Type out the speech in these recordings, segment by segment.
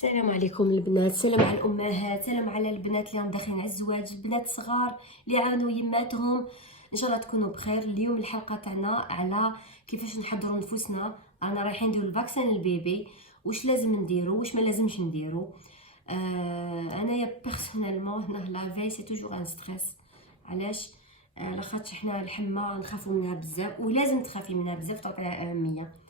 السلام عليكم البنات، سلام على الامهات، سلام على البنات اللي داخلين على الزواج، البنات صغار اللي عاونوا يماتهم. ان شاء الله تكونوا بخير. اليوم الحلقه تاعنا على كيفاش نحضروا نفوسنا. انا رايحين نديروا الفاكسين للبيبي، واش لازم نديروا واش ما لازمش نديروا. انايا بيرسونيلمون هنا لا في سي توجور ان ستريس. علاش؟ لاخاطش حنا الحمى نخافوا منها بزاف، ولازم تخافي منها بزاف، تعطيها اهميه.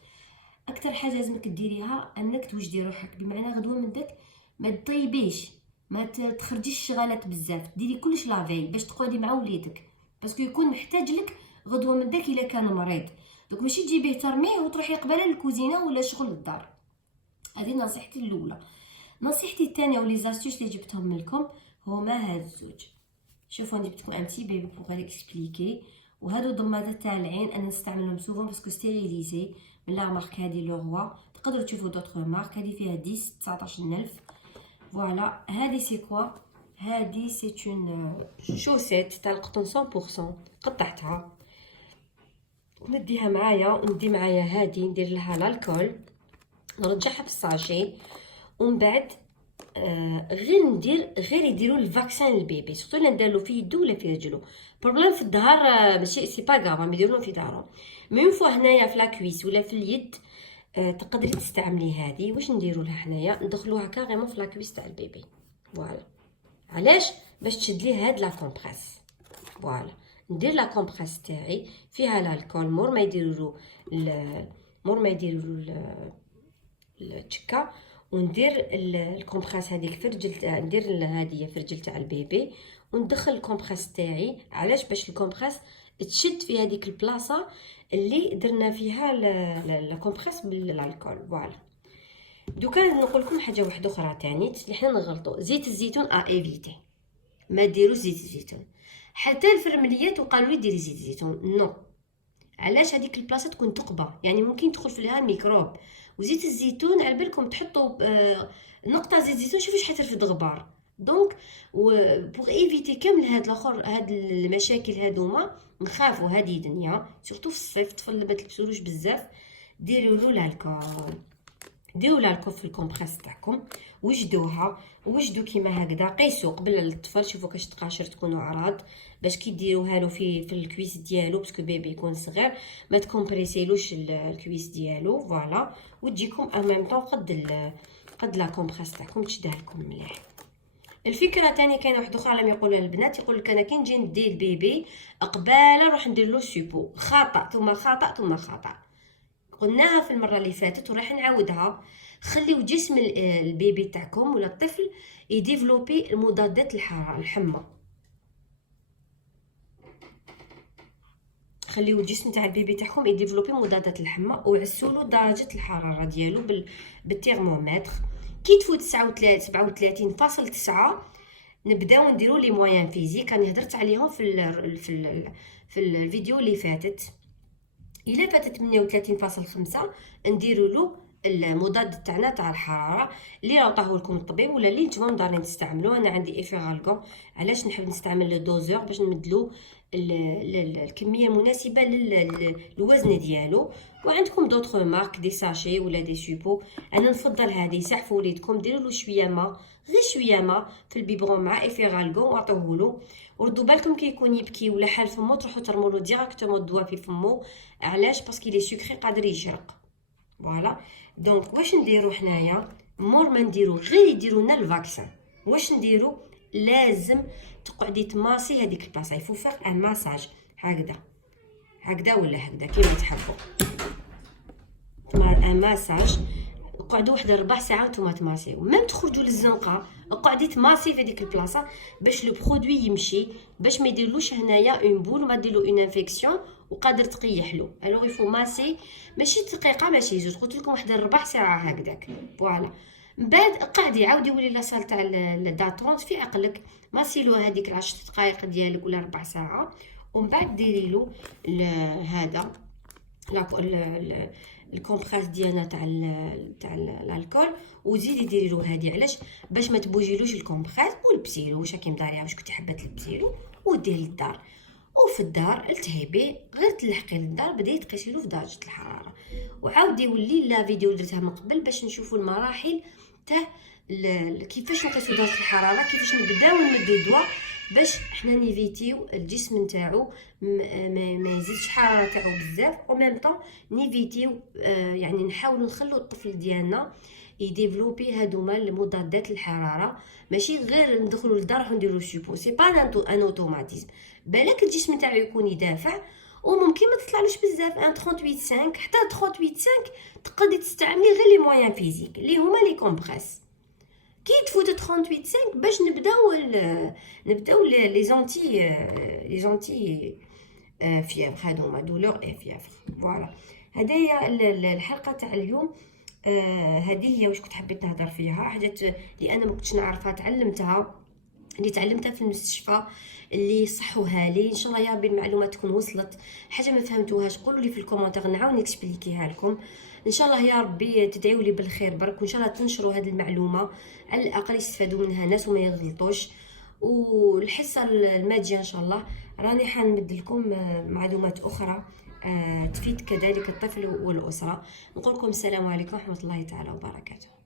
اكثر حاجه لازمك ديريها انك توجدي روحك، بمعنى غدوه من داك ما تطيبيش، ما تخرجيش الشغالات بزاف، ديري كلش لافي باش تقعدي مع وليدك، باسكو يكون محتاج لك غدوه من داك الا كان مريض. دوك ماشي تجيبيه ترميه وتروحي قباله للكوزينه ولا شغل الدار. هذه نصيحتي الاولى. نصيحتي الثانيه ولي زاستوش اللي جبتهم لكم هما هاد الزوج. شوفوا انا جبت لكم ان بتي بيبي بوغ اكسبليكي. وهادو ضمادات تاع العين انا نستعملهم سوفون باسكو ستيريليزي من لا مارك هادي لوروا. تقدروا تشوفوا دوطخ مارك، هادي فيها 10 19000. فوالا هادي سي كوا؟ هادي سي اون شوسيت تاع القطن 100%. قطعتها نديها معايا، وندي معايا هادي ندير لها الكول، نرجعها في الساشي، ومن بعد غير يديروا الفاكسين للبيبي، سورتو الا نديرلو في يدو ولا في رجلو. بروبليم في الظهر ماشي سي با غاف، ما يديرولهم في دارهم. مي اون فوا هنايا في لاكويس ولا في اليد تقدري تستعملي هذه. واش نديروا لها حنايا؟ ندخلوها كاريمون في لاكويس تاع البيبي. فوالا علاش؟ باش تشد ليه هاد لا كومبريس. فوالا ندير لا كومبريس تاعي فيها الكول مور ما يديروا التشكا، وندير الكومبريس هذيك في رجل ندير هذه في رجل تاع البيبي، وندخل الكومبريس تاعي. علاش؟ باش الكومبريس تشد في هذيك البلاصه اللي درنا فيها الكومبريس بالالكول. فوالا دوكا نقول لكم حاجه واحده اخرى تاني اللي حنا نغلطوا. زيت الزيتون ايفيتي، ما ديروش زيت الزيتون. حتى الفرمليات وقالوا لي ديري زيت الزيتون، نو. علاش؟ هذيك البلاصه تكون ثقبه، يعني ممكن يدخل فيها الميكروب. وزيت الزيتون على بالكم تحطوا نقطه زيت الزيتون، شوفوا شحال ترفد غبار. دونك بوغ ايفيتي كامل هاد الاخر هاد المشاكل هادوما، نخافوا هذه دنيا سورتو في الصيف. الطفل ما تلبسولوش بزاف، ديروا له الكول، ديروا الكول في الكومبريس تاعكم، وجدوا كيما هكذا. قيسوا قبل الطفل، شوفوا كاش تقاشر تكونوا عراض، باش كي ديروها له في الكويس ديالو، باسكو بيبي يكون صغير ما تكومبريسيلوش الكويس ديالو. فوالا وتجيكم ان ميم طون قد لا كومبريس تاعكم تشدها لكم مليح. الفكره تاني كاينه واحده اخرى لما يقولها البنات، يقول لك انا كي نجي ندي البيبي قباله نروح ندير له سوبو. خطا ثم خطا ثم خطا. قلناها في المره اللي فاتت وراح نعاودها. خليو جسم البيبي تاعكم ولا الطفل يديفلوبي المضادات الحمى. خليو الجسم تاع البيبي تاعكم يديفلوبي مضادات الحمى، وعسولو درجه الحراره ديالو بالترمومتر. كي تفوت 37.9 نبداو نديرو لي مويان فيزيك. راني هضرت عليهم في الفيديو اللي فاتت. الا فاتت 38.5 نديروا له المضاد تاعنا تاع الحراره اللي عطاه لكم الطبيب ولا اللي نتوما دارين تستعملوه. انا عندي افيرالغون. علاش نحب نستعمل لو دوزور؟ باش نمدلو الكميه المناسبه للوزن ديالو. وعندكم دوطخ مارك دي ساشي ولا دي سوبو. انا نفضل هذه. سحفوا وليدكم، ديروا له شويه ما، غير شويه ما في البيبرون مع افيرالغون وعطوه له. وردوا بالكم كي يكون يبكي ولا حال فمو تروحوا ترموا له ديراكتومون الدواء في فمو. علاش؟ باسكو لي سكري قادر يشرق. فوالا دونك واش نديرو حنايا؟ مور ما نديرو غير يديروا لنا الفاكسين، واش نديرو؟ لازم تقعدي تماسي هذيك البلاصه. يفو فيغ ان ماساج هكذا ولا هكذا كيما تحبوا. ان ماساج قعدوا واحد 4 ساعات وما تماسيو. ميم تخرجوا للزنقه اقعدي تماسي في هذيك البلاصه باش لو برودوي يمشي، باش ما يديرلوش هنايا اون بول ما ديرلو اون انفيكسيون وقادر تقيح له. الوغ يفو ماسي ماشي دقيقه ماشي زوج، قلت لكم واحد 4 ساعات هكذاك. فوالا من بعد قعدي عاودي ولي لاصال تاع داتونت في عقلك. ماسيلو هذيك 10 دقائق ديالك ولا 4 ساعات، ومن بعد ديري له هذا الكومبريس ديالنا تاع الكول، وزيدي ديري له هذه. علاش؟ باش ما تبوجيلوش الكومبريس. ولبسيلو واش راكي مداريها واش كنتي حابه تلبسيلو، وديه للدار. وفي الدار التهبي غير تلحقي للدار بداي تقيسيلو في درجه الحراره. وعاودي ولي لا فيديو درتها من قبل باش نشوفوا المراحل تاع كيفاش نقيسو درجه الحراره، كيفاش نبداو نمدو الدواء باش حنا نيفيتيو الجسم نتاعو ما يزيدش حراره تاعو بزاف، او ميم طون نيفيتيو يعني نحاولوا نخلو الطفل ديالنا يديفلوبي هادوما المضادات الحراره، ماشي غير ندخلوا للدار ونديروا سوبو، سي با ان اوتوماتيزم. بالك الجسم تاعو يكون يدافع، وممكن ما تطلعلوش بزاف ان 38.5 حتى 38.5 تقدري تستعملي غير لي موان فيزيك اللي هما لي كومبريس. كي تفوت 38.5 باش نبداو لي زونتي فيفر، هادوما دولور اي فيفر. فوالا هدايا الحلقه تاع اليوم. هذه هي واش كنت حبيت نهضر فيها، حاجات اللي انا ما كنتش نعرفها تعلمتها في المستشفى، اللي صحوها لي. ان شاء الله يا ربي المعلومات تكون وصلت. حاجه ما فهمتوهاش قولوا لي في الكومنتير نعاود نكسبليكيها لكم. ان شاء الله يا ربي تدعيوا لي بالخير برك، وان شاء الله تنشروا هذه المعلومه على الاقل يستفادوا منها ناس وما يغلطوش. والحصه الماجيه ان شاء الله راني حنمد لكم معلومات اخرى تفيد كذلك الطفل والاسره. نقول لكم السلام عليكم ورحمه الله تعالى وبركاته.